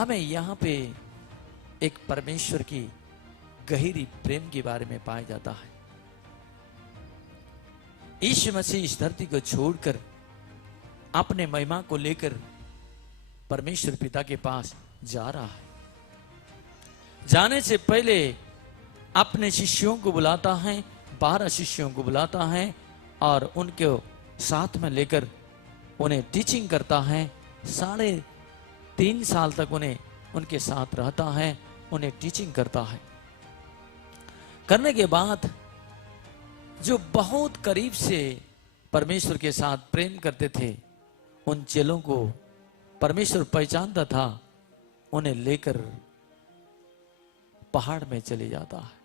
हमें यहाँ पे एक परमेश्वर की गहरी प्रेम के बारे में पाया जाता है। यीशु मसीह इस धरती को छोड़कर अपने महिमा को लेकर परमेश्वर पिता के पास जा रहा है। जाने से पहले अपने शिष्यों को बुलाता है, 12 शिष्यों को बुलाता है और उनके साथ में लेकर उन्हें टीचिंग करता है। 3.5 साल तक उन्हें उनके साथ रहता है, उन्हें टीचिंग करता है। करने के बाद जो बहुत करीब से परमेश्वर के साथ प्रेम करते थे, उन चेलों को परमेश्वर पहचानता था, उन्हें लेकर पहाड़ में चले जाता है।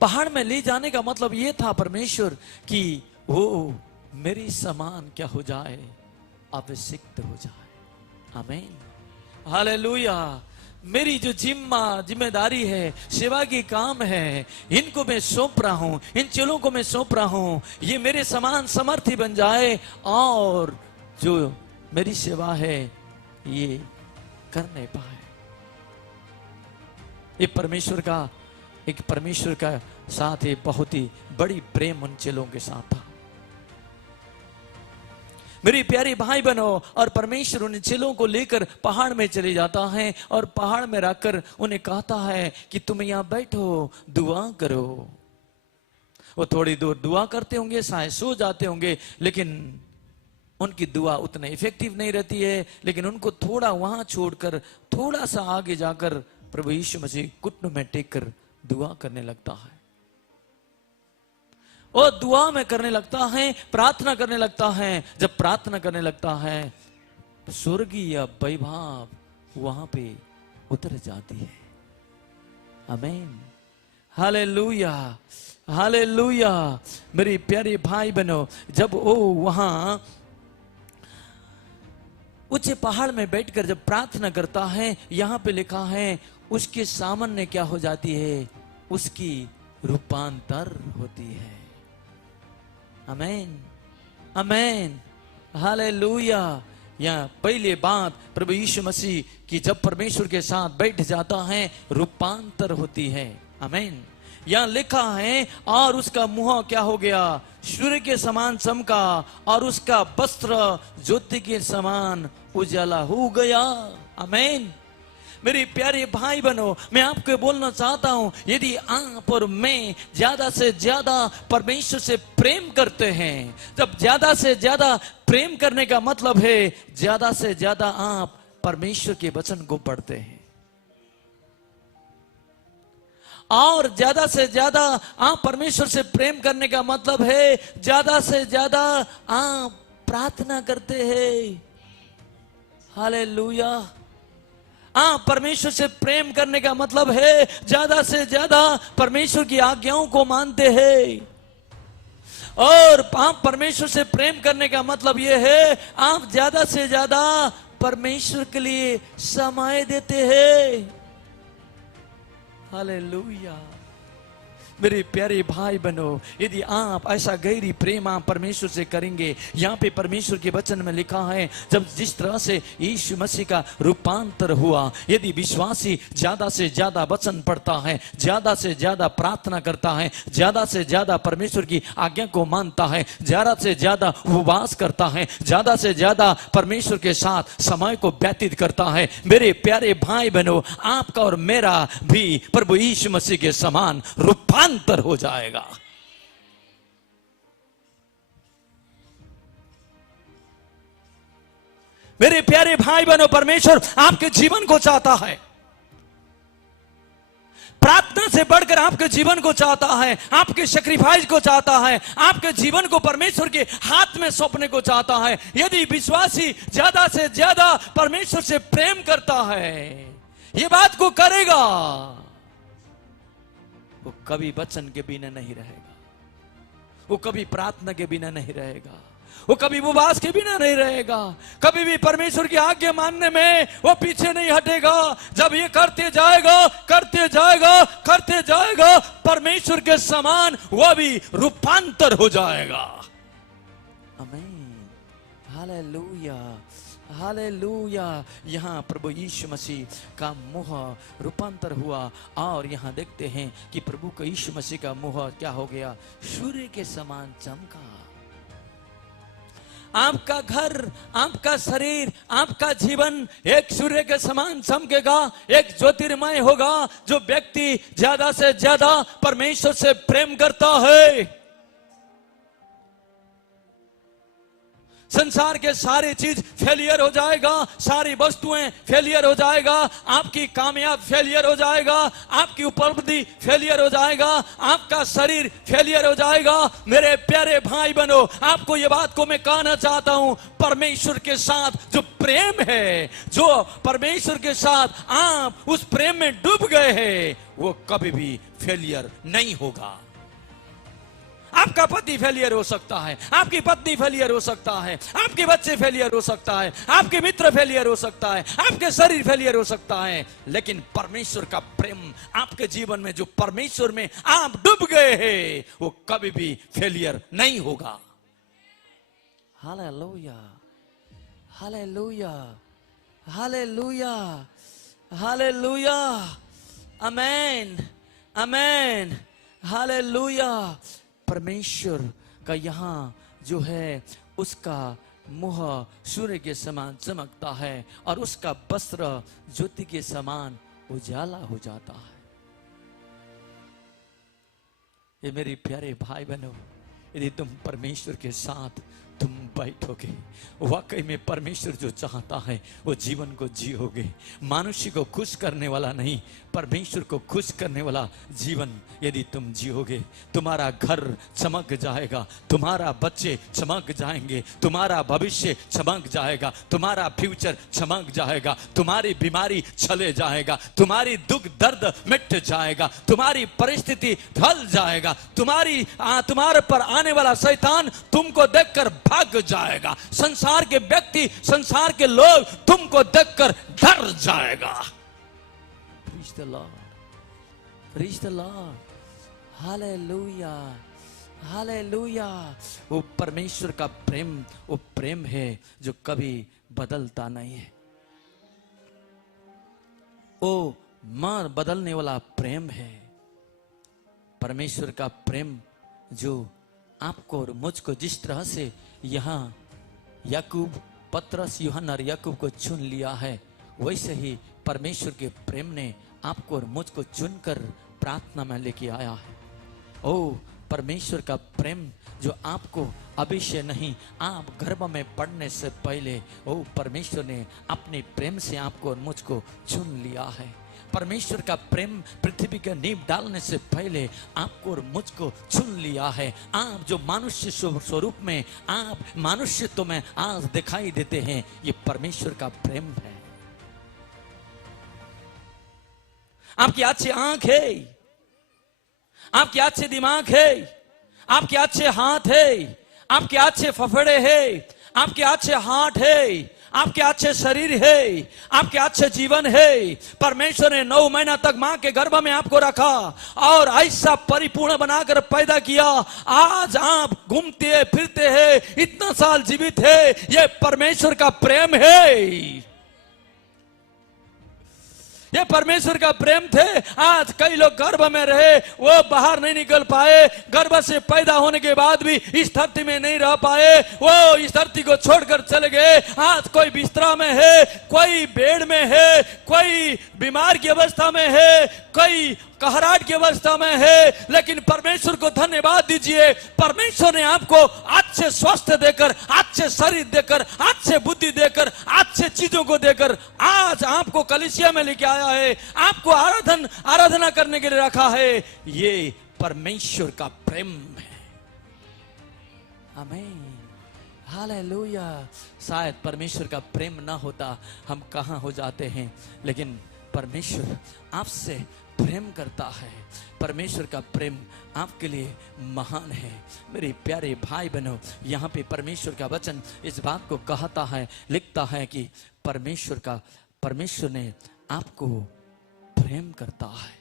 पहाड़ में ले जाने का मतलब यह था परमेश्वर कि वो मेरी समान क्या हो जाए, अभिषिक्त हो जाए। आमीन, हालेलुया। मेरी जो जिम्मेदारी है, सेवा की काम है, इनको मैं सौंप रहा हूं, इन चेलों को मैं सौंप रहा हूं, ये मेरे समान समर्थी बन जाए और जो मेरी सेवा है ये करने पाए। ये परमेश्वर का साथ ये बहुत ही बड़ी प्रेम उन चेलों के साथ था। मेरी प्यारी भाई बहनों, और परमेश्वर उन चेलों को लेकर पहाड़ में चले जाता है और पहाड़ में रखकर उन्हें कहता है कि तुम यहां बैठो, दुआ करो। वो थोड़ी दूर दुआ करते होंगे, शायद सो जाते होंगे, लेकिन उनकी दुआ उतनी इफेक्टिव नहीं रहती है। लेकिन उनको थोड़ा वहां छोड़कर थोड़ा सा आगे जाकर प्रभु यीशु मसीह घुटनों में टेक कर दुआ करने लगता है। और दुआ में करने लगता है, प्रार्थना करने लगता है। जब प्रार्थना करने लगता है, स्वर्गीय वैभव वहां पे उतर जाती है। आमीन, हालेलुया, हालेलुया। मेरी प्यारे भाई बहनों, जब वो वहां ऊंचे पहाड़ में बैठकर जब प्रार्थना करता है, यहां पे लिखा है उसके सामने क्या हो जाती है, उसकी रूपांतर होती है। आमीन, आमीन, हालेलुया। यहाँ पहले बात प्रभु यीशु मसीह की जब परमेश्वर के साथ बैठ जाता है, रूपांतर होती है। आमीन। यहाँ लिखा है और उसका मुंह क्या हो गया, सूर्य के समान चमका और उसका वस्त्र ज्योति के समान उजाला हो गया। आमीन। मेरी प्यारे भाई बहनों, मैं आपको बोलना चाहता हूं, यदि आप और मैं ज्यादा से ज्यादा परमेश्वर से प्रेम करते हैं, जब ज्यादा से ज्यादा प्रेम करने का मतलब है ज्यादा से ज्यादा आप परमेश्वर के वचन को पढ़ते हैं, और ज्यादा से ज्यादा आप परमेश्वर से प्रेम करने का मतलब है ज्यादा से ज्यादा आप प्रार्थना करते हैं। हालेलुया। परमेश्वर से प्रेम करने का मतलब है ज्यादा से ज्यादा परमेश्वर की आज्ञाओं को मानते हैं। और आप परमेश्वर से प्रेम करने का मतलब यह है आप ज्यादा से ज्यादा परमेश्वर के लिए समय देते हैं। हालेलुया। मेरे प्यारे भाई बहनों, यदि आप ऐसा गहरी प्रेम आप परमेश्वर से करेंगे, यहाँ पे परमेश्वर के वचन में लिखा है जब जिस तरह से यीशु मसीह का रूपांतर हुआ, यदि विश्वासी ज्यादा से ज्यादा वचन पढ़ता है, ज्यादा से ज्यादा प्रार्थना करता है, ज्यादा से ज्यादा परमेश्वर की आज्ञा को मानता है, ज्यादा से ज्यादा उपवास करता है, ज्यादा से ज्यादा परमेश्वर के साथ समय को व्यतीत करता है, मेरे प्यारे भाई बहनों, आपका और मेरा भी प्रभु यीशु मसीह के समान रूपांतर हो जाएगा। मेरे प्यारे भाई बहनों, परमेश्वर आपके जीवन को चाहता है, प्रार्थना से बढ़कर आपके जीवन को चाहता है, आपके सैक्रिफाइस को चाहता है, आपके जीवन को परमेश्वर के हाथ में सौंपने को चाहता है। यदि विश्वासी ज्यादा से ज्यादा परमेश्वर से प्रेम करता है, ये बात को करेगा, वो कभी वचन के बिना नहीं रहेगा, वो कभी प्रार्थना के बिना नहीं रहेगा, वो कभी उपवास के बिना नहीं रहेगा, कभी भी परमेश्वर की आज्ञा मानने में वो पीछे नहीं हटेगा। जब ये करते जाएगा करते जाएगा करते जाएगा, परमेश्वर के समान वो भी रूपांतर हो जाएगा। आमीन, हालेलुया, हालेलुया। यहाँ प्रभु यीशु मसीह का मुंह रूपांतर हुआ और यहाँ देखते हैं कि प्रभु का यीशु मसीह का मुंह क्या हो गया, सूर्य के समान चमका। आपका घर, आपका शरीर, आपका जीवन एक सूर्य के समान चमकेगा, एक ज्योतिर्मय होगा। जो व्यक्ति ज्यादा से ज्यादा परमेश्वर से प्रेम करता है, संसार के सारी चीज फेलियर हो जाएगा, सारी वस्तुएं फेलियर हो जाएगा, आपकी कामयाब फेलियर हो जाएगा, आपकी उपलब्धि फेलियर हो जाएगा, आपका शरीर फेलियर हो जाएगा। मेरे प्यारे भाई बहनों, आपको ये बात को मैं कहना चाहता हूं, परमेश्वर के साथ जो प्रेम है, जो परमेश्वर के साथ आप उस प्रेम में डूब गए हैं, वो कभी भी फेलियर नहीं होगा। आपका पति फेलियर हो सकता है, आपकी पत्नी फेलियर हो सकता है, आपके बच्चे फेलियर हो सकता है, आपके मित्र फेलियर हो सकता है, आपके शरीर फेलियर हो सकता है, लेकिन परमेश्वर का प्रेम आपके जीवन में, जो परमेश्वर में आप डूब गए हैं, वो कभी भी फेलियर नहीं होगा। हालेलुया, हालेलुया, हालेलुया, हालेलुया, आमेन, आमेन, हालेलुया। परमेश्वर का यहाँ जो है उसका मुंह सूर्य के समान चमकता है और उसका वस्त्र ज्योति के समान उजाला हो जाता है। ये मेरे प्यारे भाई बहनों, यदि तुम परमेश्वर के साथ तुम बैठोगे, वाकई में परमेश्वर जो चाहता है वो जीवन को जियोगे। मनुष्य को खुश करने वाला नहीं, परमेश्वर को खुश करने वाला जीवन यदि तुम जियोगे, तुम्हारा घर चमक जाएगा, तुम्हारा बच्चे चमक जाएंगे, तुम्हारा भविष्य चमक जाएगा, तुम्हारा फ्यूचर चमक जाएगा, तुम्हारी बीमारी चले जाएगा, तुम्हारी दुख दर्द मिट जाएगा, तुम्हारी परिस्थिति ढल जाएगा, तुम्हारे पर आने वाला शैतान तुमको देखकर भाग जाएगा, संसार के व्यक्ति, संसार के लोग तुमको देखकर डर जाएगा। Praise the Lord, praise the Lord, hallelujah, hallelujah. वो परमेश्वर का प्रेम, वो प्रेम है जो कभी बदलता नहीं है, वो मां बदलने वाला प्रेम है। परमेश्वर का प्रेम जो आपको और मुझको जिस तरह से यहाँ याकूब, पतरस, यूहन्ना और याकूब को चुन लिया है, वैसे ही परमेश्वर के प्रेम ने आपको और मुझको चुनकर प्रार्थना में लेके आया है। ओ परमेश्वर का प्रेम जो आपको अभी से नहीं, आप गर्भ में पड़ने से पहले, ओ परमेश्वर ने अपने प्रेम से आपको और मुझको चुन लिया है। परमेश्वर का प्रेम पृथ्वी के नींव डालने से पहले आपको और मुझको चुन लिया है। आप जो मनुष्य स्वरूप में, आप मनुष्यत्व में आज दिखाई देते हैं, ये परमेश्वर का प्रेम है। आपकी अच्छी आंख है, आपके अच्छे दिमाग है, आपके अच्छे हाथ है, आपके अच्छे फफड़े है, आपके अच्छे हाथ है, आपके अच्छे शरीर है, आपके अच्छे जीवन है। परमेश्वर ने 9 महीना तक मां के गर्भ में आपको रखा और ऐसा परिपूर्ण बनाकर पैदा किया। आज आप घूमते फिरते हैं, इतना साल जीवित है, ये परमेश्वर का प्रेम है, ये परमेश्वर का प्रेम थे। आज कई लोग गर्भ में रहे, वो बाहर नहीं निकल पाए, गर्भ से पैदा होने के बाद भी इस धरती में नहीं रह पाए, वो इस धरती को छोड़कर चले गए। आज कोई बिस्तरा में है, कोई बेड में है, कोई बीमार की अवस्था में है, कोई कहराट की अवस्था में है, लेकिन परमेश्वर को धन्यवाद दीजिए, परमेश्वर ने आपको अच्छे स्वास्थ्य देकर, अच्छे शरीर देकर, अच्छे बुद्धि देकर, अच्छे चीजों को देकर आज आपको कलीसिया में लेके आया है, आपको आराधना करने के लिए रखा है। ये परमेश्वर का प्रेम है। आमीन, हालेलुया। शायद परमेश्वर का प्रेम ना होता हम कहां हो जाते हैं, लेकिन परमेश्वर आपसे प्रेम करता है। परमेश्वर का प्रेम आपके लिए महान है। मेरे प्यारे भाई बहनों, यहाँ पे परमेश्वर का वचन इस बात को कहता है, लिखता है कि परमेश्वर ने आपको प्रेम करता है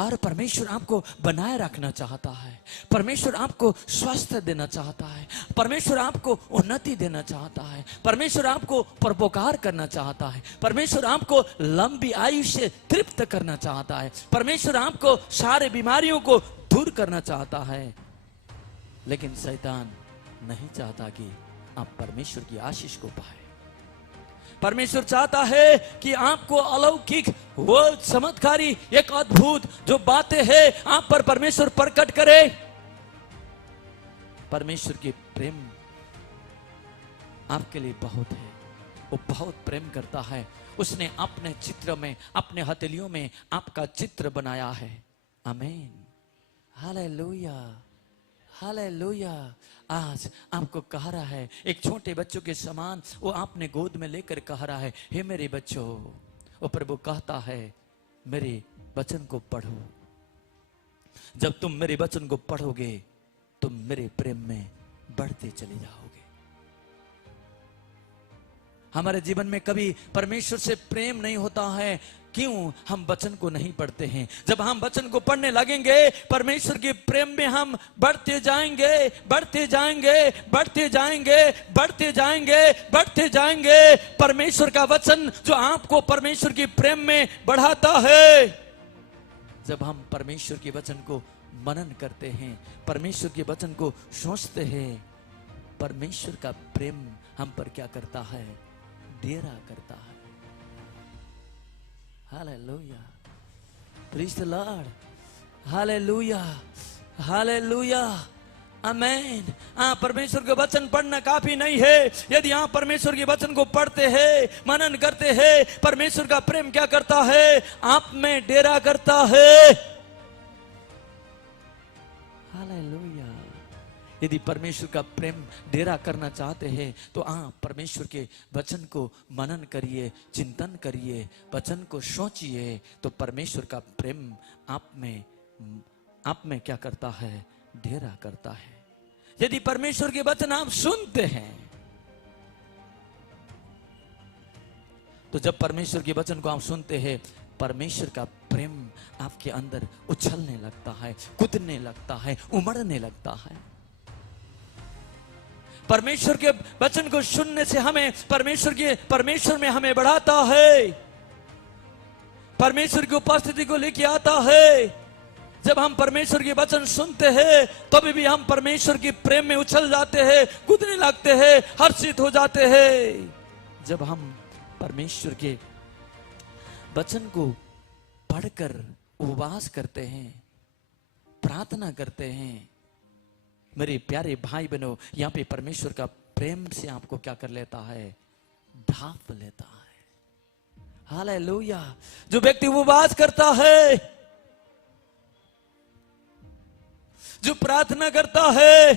और परमेश्वर आपको बनाए रखना चाहता है। परमेश्वर आपको स्वास्थ्य देना चाहता है। परमेश्वर आपको उन्नति देना चाहता है। परमेश्वर आपको परोपकार करना चाहता है। परमेश्वर आपको लंबी आयु से तृप्त करना चाहता है। परमेश्वर आपको सारे बीमारियों को दूर करना चाहता है। लेकिन शैतान नहीं चाहता कि आप परमेश्वर की आशीष को पाए। परमेश्वर चाहता है कि आपको अलौकिक, वो चमत्कारी, एक अद्भुत जो बातें हैं आप पर परमेश्वर प्रकट करे। परमेश्वर की प्रेम आपके लिए बहुत है। वो बहुत प्रेम करता है। उसने अपने चित्र में, अपने हथेलियों में आपका चित्र बनाया है। आमीन, हालेलुया, हालेलुया। आज आपको कह रहा है, एक छोटे बच्चों के समान वो आपने गोद में लेकर कह रहा है, हे मेरे बच्चों। वो प्रभु कहता है, मेरे वचन को पढ़ो। जब तुम मेरे वचन को पढ़ोगे तुम मेरे प्रेम में बढ़ते चले जाओगे। हमारे जीवन में कभी परमेश्वर से प्रेम नहीं होता है। क्यों? हम वचन को नहीं पढ़ते हैं। जब हम वचन को पढ़ने लगेंगे परमेश्वर के प्रेम में हम बढ़ते जाएंगे, बढ़ते जाएंगे, बढ़ते जाएंगे, बढ़ते जाएंगे, बढ़ते जाएंगे। परमेश्वर का वचन जो आपको परमेश्वर के प्रेम में बढ़ाता है। जब हम परमेश्वर के वचन को मनन करते हैं, परमेश्वर के वचन को सोचते हैं, परमेश्वर का प्रेम हम पर क्या करता है? डेरा करता है। Hallelujah, praise the Lord, hallelujah, hallelujah, आमीन। परमेश्वर के वचन पढ़ना काफी नहीं है। यदि आप परमेश्वर के वचन को पढ़ते हैं, मनन करते हैं, परमेश्वर का प्रेम क्या करता है? आप में डेरा करता है। हालेलुया। यदि परमेश्वर का प्रेम डेरा करना चाहते हैं तो आप परमेश्वर के वचन को मनन करिए, चिंतन करिए, वचन को सोचिए, तो परमेश्वर का प्रेम आप में क्या करता है? डेरा करता है। यदि परमेश्वर के वचन आप सुनते हैं तो जब परमेश्वर के वचन को आप सुनते हैं, परमेश्वर का प्रेम आपके अंदर उछलने लगता है, कूदने लगता है, उमड़ने लगता है। परमेश्वर के वचन को सुनने से हमें परमेश्वर में हमें बढ़ाता है, परमेश्वर की उपस्थिति को लेके आता है। जब हम परमेश्वर के वचन सुनते हैं तभी भी हम परमेश्वर के प्रेम में उछल जाते हैं, कूदने लगते हैं, हर्षित हो जाते हैं। जब हम परमेश्वर के वचन को पढ़कर उपवास करते हैं, प्रार्थना करते हैं, मेरे प्यारे भाई बहनों, यहाँ पे परमेश्वर का प्रेम से आपको क्या कर लेता है? ढांप लेता है। हालेलुया। जो व्यक्ति उपवास करता है, जो प्रार्थना करता है,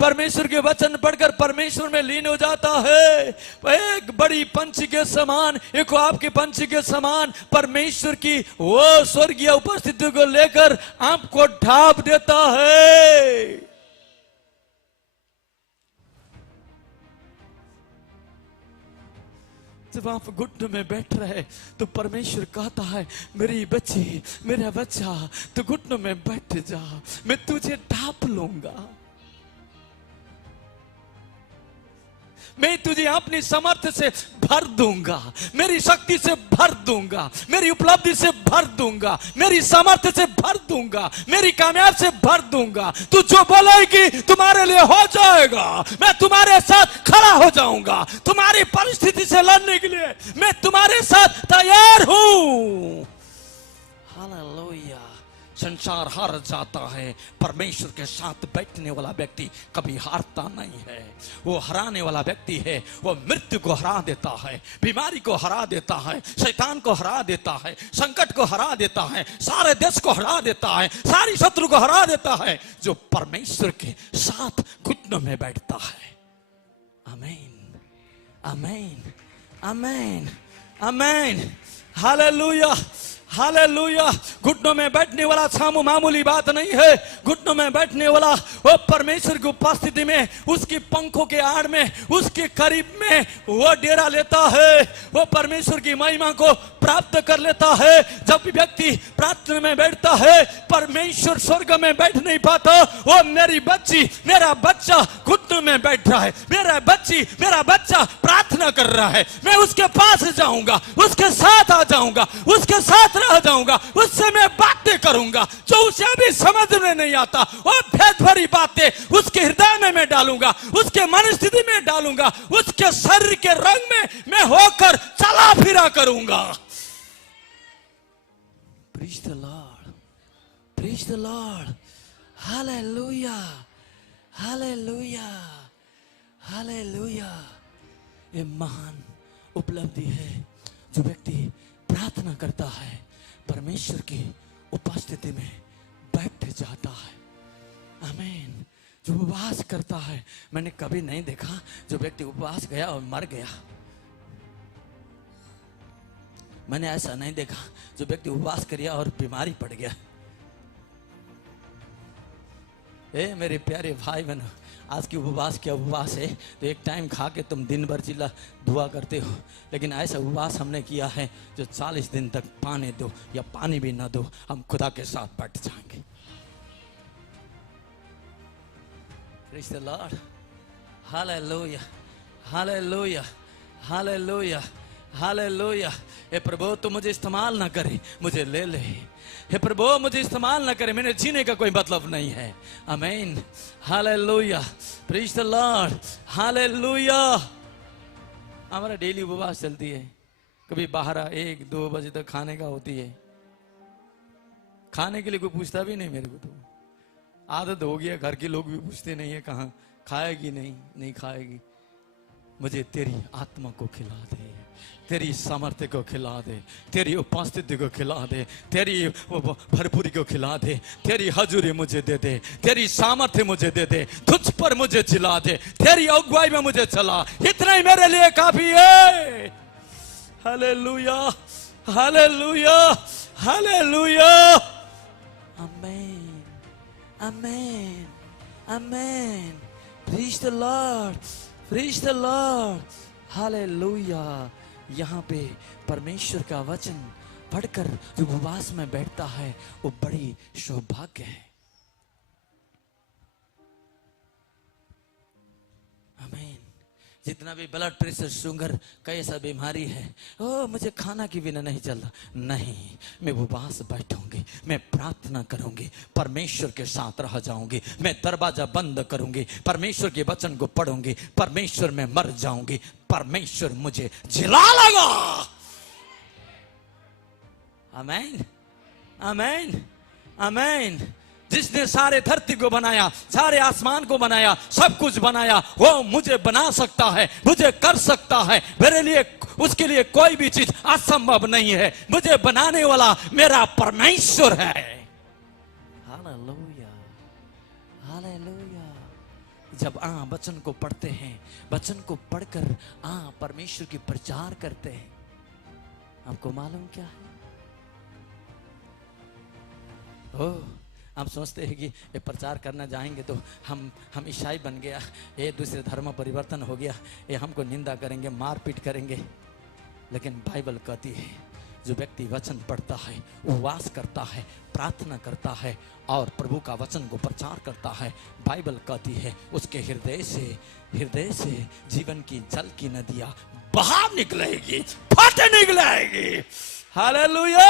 परमेश्वर के वचन पढ़कर परमेश्वर में लीन हो जाता है, एक बड़ी पंछी के समान, एक आपके पंछी के समान परमेश्वर की वो स्वर्गीय उपस्थिति को लेकर आपको ढांप देता है। जब आप घुटनों में बैठ रहे तो परमेश्वर कहता है, मेरी बच्ची, मेरा बच्चा, तू घुटनों में बैठ जा, मैं तुझे ढांप लूंगा, मैं तुझे अपनी सामर्थ्य से भर दूंगा, मेरी शक्ति से भर दूंगा, मेरी उपलब्धि से भर दूंगा, मेरी सामर्थ्य से भर दूंगा, मेरी कामयाब से भर दूंगा। तू जो बोलेगी तुम्हारे लिए हो जाएगा। मैं तुम्हारे साथ खड़ा हो जाऊंगा, तुम्हारी परिस्थिति से लड़ने के लिए मैं तुम्हारे साथ तैयार हूं। हालेलुया। संसार हार जाता है, परमेश्वर के साथ बैठने वाला व्यक्ति कभी हारता नहीं है। वो हराने वाला व्यक्ति है, वो मृत्यु को हरा देता है, बीमारी को हरा देता है, शैतान को हरा देता है, संकट को हरा देता है, सारे देश को हरा देता है, सारी शत्रु को हरा देता है, जो परमेश्वर के साथ घुटनों में बैठता है। आमीन, आमीन, आमीन, आमीन। Hallelujah, hallelujah. घुटनों में बैठने वाला सामू मामूली बात नहीं है। घुटनों में बैठने वाला वो परमेश्वर की उपस्थिति में, उसकी पंखों के आड़ में, उसके करीब में वो डेरा लेता है, वो परमेश्वर की महिमा को प्राप्त कर लेता है। जब भी व्यक्ति प्रार्थना में बैठता है, परमेश्वर स्वर्ग में बैठ नहीं पाता। वो मेरी बच्ची, मेरा बच्चा घुटनों में बैठ रहा है, मेरा बच्ची, मेरा बच्चा प्रार्थना कर रहा है, मैं उसके पास जाऊंगा, उसके साथ आ जाऊंगा, उसके साथ रह जाऊंगा, उससे मैं बातें करूंगा जो उसे अभी समझ में नहीं आता। और भेद भरी बातें उसके हृदय में मैं डालूंगा, उसके मनस्थिति में डालूंगा, उसके शरीर के रंग में मैं होकर चला फिरा करूंगा। Praise the Lord, praise the Lord, hallelujah, hallelujah, hallelujah। ये महान उपलब्धि है जो व्यक्ति प्रार्थना करता है, परमेश्वर की उपस्थिति में बैठ जाता है। आमीन। जो उपवास करता है, मैंने कभी नहीं देखा जो व्यक्ति उपवास गया और मर गया। मैंने ऐसा नहीं देखा जो व्यक्ति उपवास किया और बीमारी पड़ गया। मेरे प्यारे भाई बहनों, आज की उपवास क्या उपवास है? तो एक टाइम खा के तुम दिन भर चिल्ला दुआ करते हो, लेकिन ऐसा उपवास हमने किया है जो 40 दिन तक पानी दो या पानी भी ना दो, हम खुदा के साथ बैठ जाएंगे। Praise the Lord, hallelujah, hallelujah, hallelujah, hallelujah। हे प्रभु तू मुझे इस्तेमाल ना करे, मुझे ले ले। हे प्रभु मुझे इस्तेमाल ना करे, मैंने जीने का कोई मतलब नहीं है। आमीन, hallelujah, praise the Lord, hallelujah. हमारा डेली उपवास चलती है, कभी 12, 1, 2 बजे तक खाने का होती है। खाने के लिए कोई पूछता भी नहीं मेरे को, तो आदत हो गया। घर के लोग भी पूछते नहीं है कहाँ खाएगी, नहीं खाएगी। मुझे तेरी आत्मा को खिला दे, तेरी सामर्थ्य को खिला दे, तेरी उपस्थिति को खिला दे, तेरी भरपूरी को खिला दे, तेरी हजूरी मुझे दे दे, तेरी सामर्थ्य मुझे दे दे, तुझ पर मुझे चिल्ला दे, तेरी अगुवाई में मुझे चला, इतना ही मेरे लिए काफी है। Hallelujah, hallelujah, hallelujah. आमीन, आमीन, आमीन। Praise the Lord, praise the Lord, hallelujah. यहाँ पे परमेश्वर का वचन पढ़कर जो उपवास में बैठता है वो बड़ी सौभाग्य है। आमीन। जितना भी ब्लड प्रेशर, शुगर, कैसा बीमारी है, ओ मुझे खाना की बिना नहीं चल रहा, नहीं, मैं उपवास बैठूंगी, मैं प्रार्थना करूंगी, परमेश्वर के साथ रह जाऊंगी, मैं दरवाजा बंद करूंगी, परमेश्वर के वचन को पढ़ूंगी, परमेश्वर में मर जाऊंगी, परमेश्वर मुझे जिला लगा। आमीन, आमीन, आमीन। जिसने सारे धरती को बनाया, सारे आसमान को बनाया, सब कुछ बनाया, वो मुझे बना सकता है, मुझे कर सकता है। मेरे लिए, उसके लिए कोई भी चीज असंभव नहीं है। मुझे बनाने वाला मेरा परमेश्वर है। Hallelujah, hallelujah. जब वचन को पढ़ते हैं, वचन को पढ़कर परमेश्वर की प्रचार करते हैं, आपको मालूम क्या है? हम सोचते हैं कि ये प्रचार करना जाएंगे तो हम ईसाई बन गया, ये दूसरे धर्म परिवर्तन हो गया, ये हमको निंदा करेंगे, मारपीट करेंगे। लेकिन बाइबल कहती है जो व्यक्ति वचन पढ़ता है, उपवास करता है, प्रार्थना करता है और प्रभु का वचन को प्रचार करता है, बाइबल कहती है उसके हृदय से जीवन की जल की नदियां बाहर निकलेगी, फट निकलेगी। Hallelujah,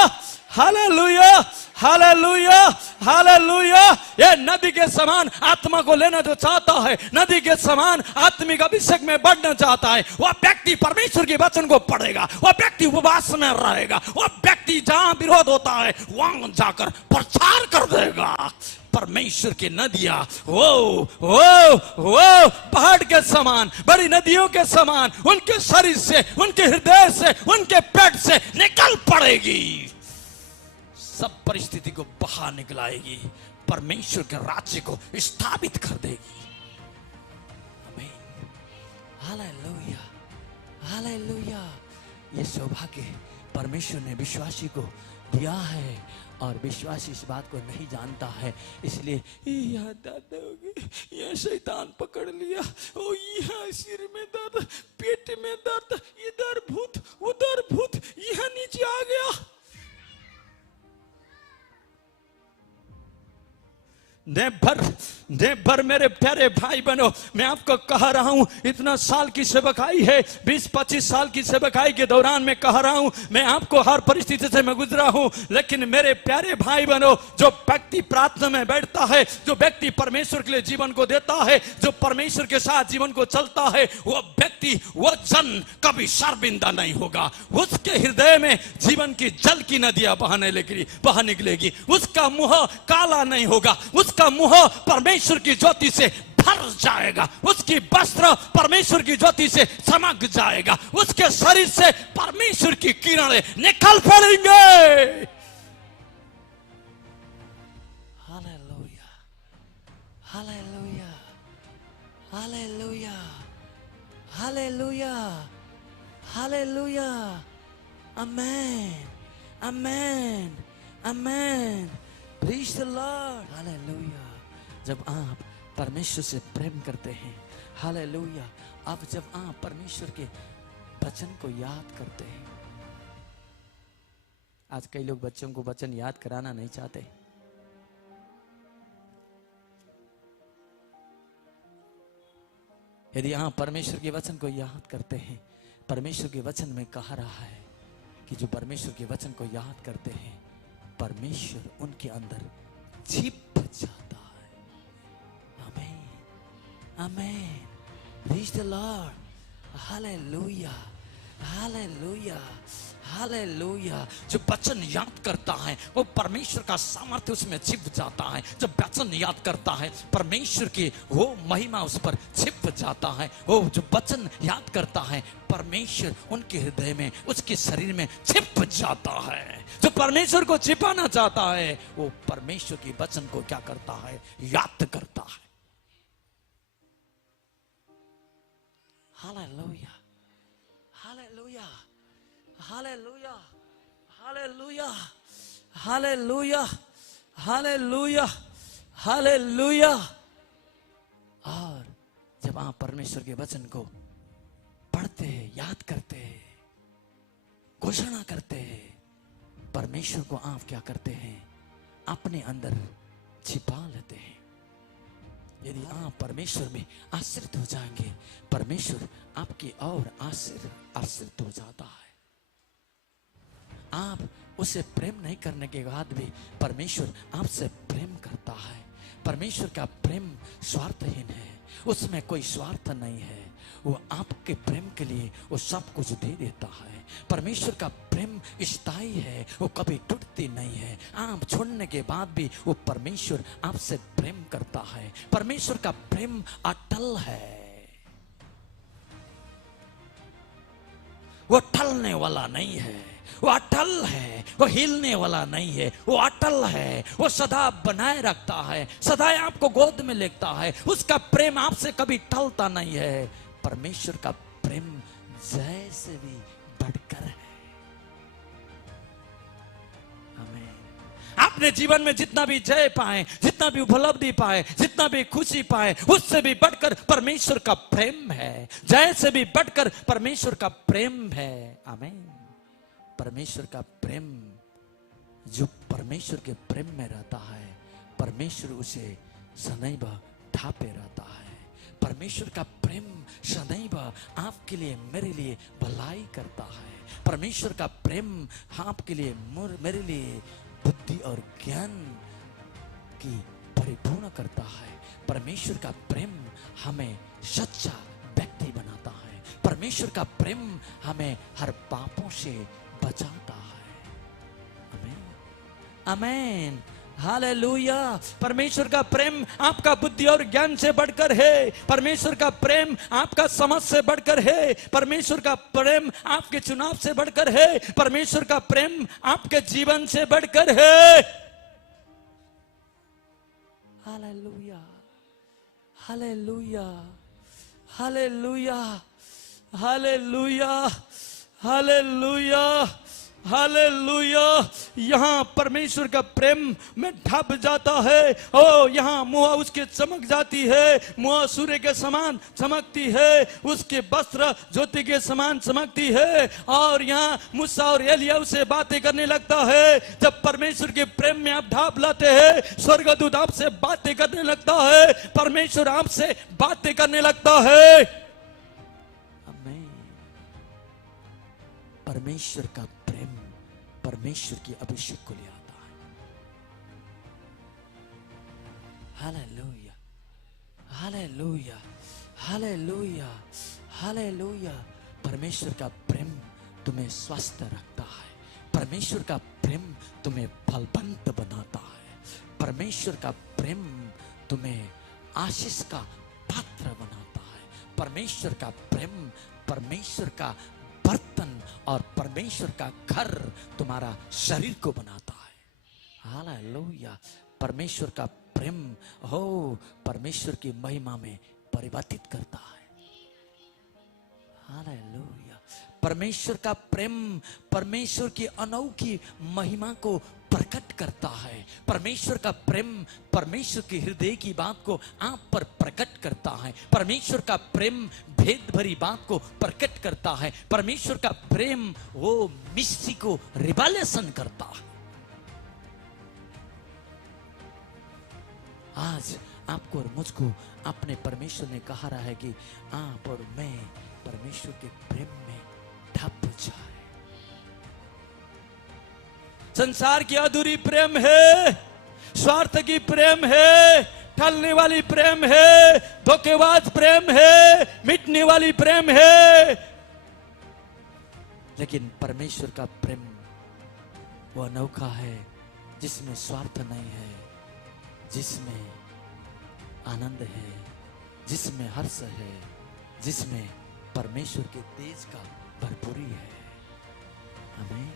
hallelujah, hallelujah, hallelujah. ये नदी के समान आत्मा को लेना जो चाहता है, नदी के समान आत्मिक अभिषेक में बढ़ना चाहता है, वह व्यक्ति परमेश्वर के वचन को पढ़ेगा, वह व्यक्ति उपवास में रहेगा, वह व्यक्ति जहां विरोध होता है वहां जाकर प्रचार कर देगा। परमेश्वर की नदियां वो पहाड़ के समान, बड़ी नदियों के समान उनके शरीर से, उनके हृदय से, उनके पेट से निकल पड़ेगी, सब परिस्थिति को बाहर निकलाएगी, परमेश्वर के राज्य को स्थापित कर देगी। आमीन, हालेलुया, हालेलुया। ये सौभाग्य परमेश्वर ने विश्वासी को दिया है और विश्वासी इस बात को नहीं जानता है, इसलिए यहाँ दर्द हो गई, यहाँ शैतान पकड़ लिया, ओ यहाँ सिर में दर्द, पेट में दर्द, इधर भूत उधर भूत, यहाँ नीचे आ गया। भर मेरे प्यारे भाई बहनों, मैं आपको कह रहा हूं, इतना साल की सेवकाई है, 20-25 साल की सेवकाई के दौरान मैं कह रहा हूं, मैं आपको हर परिस्थिति से मैं गुजरा हूं, लेकिन मेरे प्यारे भाई बहनों, जो व्यक्ति प्रार्थना में बैठता है, जो व्यक्ति परमेश्वर के लिए जीवन को देता है, जो परमेश्वर के साथ जीवन को चलता है, वो व्यक्ति, वो जन कभी शर्मिंदा नहीं होगा। उसके हृदय में जीवन की जल की नदियां बह निकलेगी, उसका मुंह काला नहीं होगा, उसका मुंह परमेश्वर की ज्योति से भर जाएगा, उसकी वस्त्र परमेश्वर की ज्योति से चमक जाएगा, उसके शरीर से परमेश्वर की किरणें निकल पड़ेंगे। Hallelujah, hallelujah, hallelujah, hallelujah, hallelujah, amen, amen, amen, praise the Lord, hallelujah. जब आप परमेश्वर से प्रेम करते हैं, हालेलुया, अब जब आप परमेश्वर के वचन को याद करते हैं। आज कई लोग बच्चों को वचन याद कराना नहीं चाहते। यदि आप परमेश्वर के वचन को याद करते हैं, परमेश्वर के वचन में कहा रहा है कि जो परमेश्वर के वचन को याद करते हैं, परमेश्वर उनके अंदर छिप जाता है। आमीन, आमीन, praise the Lord, hallelujah, hallelujah, hallelujah. जो वचन याद करता है वो परमेश्वर का सामर्थ्य उसमें छिप जाता है। जब वचन याद करता है परमेश्वर की वो महिमा उस पर छिप जाता है। वो जो वचन याद करता है परमेश्वर उनके हृदय में, उसके शरीर में छिप जाता है। जो परमेश्वर को छिपाना चाहता है वो परमेश्वर के वचन को क्या करता है? याद करता है। Hallelujah, hallelujah, hallelujah, hallelujah, hallelujah, hallelujah, hallelujah. और जब आप परमेश्वर के वचन को पढ़ते हैं, याद करते हैं, घोषणा करते हैं, परमेश्वर को आप क्या करते हैं? अपने अंदर छिपा लेते हैं। यदि आप परमेश्वर में आश्रित हो जाएंगे, परमेश्वर आपकी और आश्रित हो जाता है। आप उसे प्रेम नहीं करने के बाद भी परमेश्वर आपसे प्रेम करता है। परमेश्वर का प्रेम स्वार्थहीन है, उसमें कोई स्वार्थ नहीं है। वो आपके प्रेम के लिए वो सब कुछ दे देता है। परमेश्वर का प्रेम स्थायी है, वो कभी टूटती नहीं है। आप छोड़ने के बाद भी वो परमेश्वर आपसे प्रेम करता है। परमेश्वर का प्रेम अटल है, वो टलने वाला नहीं है। वो अटल है, वो हिलने वाला नहीं है। वो अटल है, वो सदा बनाए रखता है, सदा आपको गोद में लेता है। उसका प्रेम आपसे कभी टलता नहीं है। परमेश्वर का प्रेम जय से भी बढ़कर है। आमीन। अपने जीवन में जितना भी जय पाए, जितना भी उपलब्धि पाए, जितना भी खुशी पाए, उससे भी बढ़कर परमेश्वर का प्रेम है। जय से भी बढ़कर परमेश्वर का प्रेम है। आमीन। परमेश्वर का प्रेम, जो परमेश्वर के प्रेम में रहता है, परमेश्वर उसे सदैव ढापे रहता है। परमेश्वर का प्रेम सदैव आपके लिए, मेरे लिए भलाई करता है। परमेश्वर का प्रेम आपके लिए, मेरे लिए बुद्धि और ज्ञान की परिपूर्ण करता है। परमेश्वर का प्रेम हमें सच्चा व्यक्ति बनाता है। परमेश्वर का प्रेम हमें हर पापों से बचाता है। आमीन, आमीन, हालेलुया। परमेश्वर का प्रेम आपका बुद्धि और ज्ञान से बढ़कर है। परमेश्वर का प्रेम आपका समझ से बढ़कर है। परमेश्वर का प्रेम आपके चुनाव से बढ़कर है। परमेश्वर का प्रेम आपके जीवन से बढ़कर है। Hallelujah, hallelujah, hallelujah, hallelujah, hallelujah, hallelujah. यहाँ परमेश्वर का प्रेम में ढप जाता है। ओ यहाँ मुआ उसके चमक जाती है, मुआ सूर्य के समान चमकती है, उसके वस्त्र ज्योति के समान चमकती है। और यहाँ मूसा और एलिया से बातें करने लगता है। जब परमेश्वर के प्रेम में आप ढाप लाते हैं, स्वर्गदूत आपसे बातें करने लगता है, परमेश्वर आपसे बातें करने लगता है। आमीन। परमेश्वर का प्रेम परमेश्वर की अभिषेक को ले आता है। Hallelujah, hallelujah, hallelujah, hallelujah. परमेश्वर का प्रेम तुम्हें स्वस्थ रखता है। परमेश्वर का प्रेम तुम्हें बलवंत बनाता है। परमेश्वर का प्रेम तुम्हें आशीष का पात्र बनाता है। परमेश्वर का प्रेम परमेश्वर का बर्तन और परमेश्वर का घर तुम्हारा शरीर को बनाता है। हालेलुया। परमेश्वर का प्रेम हो परमेश्वर की महिमा में परिवर्तित करता है। हालेलुया। परमेश्वर का प्रेम परमेश्वर की अनोखी महिमा को प्रकट करता है। परमेश्वर का प्रेम परमेश्वर के हृदय की बात को आप पर प्रकट करता है। परमेश्वर का प्रेम भेद भरी बात को प्रकट करता है। परमेश्वर का प्रेम वो मिस्ट्री को रिवलेशन करता है। आज आपको और मुझको अपने परमेश्वर ने कहा रहा है कि आप और मैं परमेश्वर के प्रेम में ढप जाए। संसार की अधूरी प्रेम है, स्वार्थ की प्रेम है, टलने वाली प्रेम है, धोखेबाज प्रेम है, मिटने वाली प्रेम है। लेकिन परमेश्वर का प्रेम वो अनोखा है जिसमें स्वार्थ नहीं है, जिसमें आनंद है, जिसमें हर्ष है, जिसमें परमेश्वर के तेज का भरपूरी है। आमीन।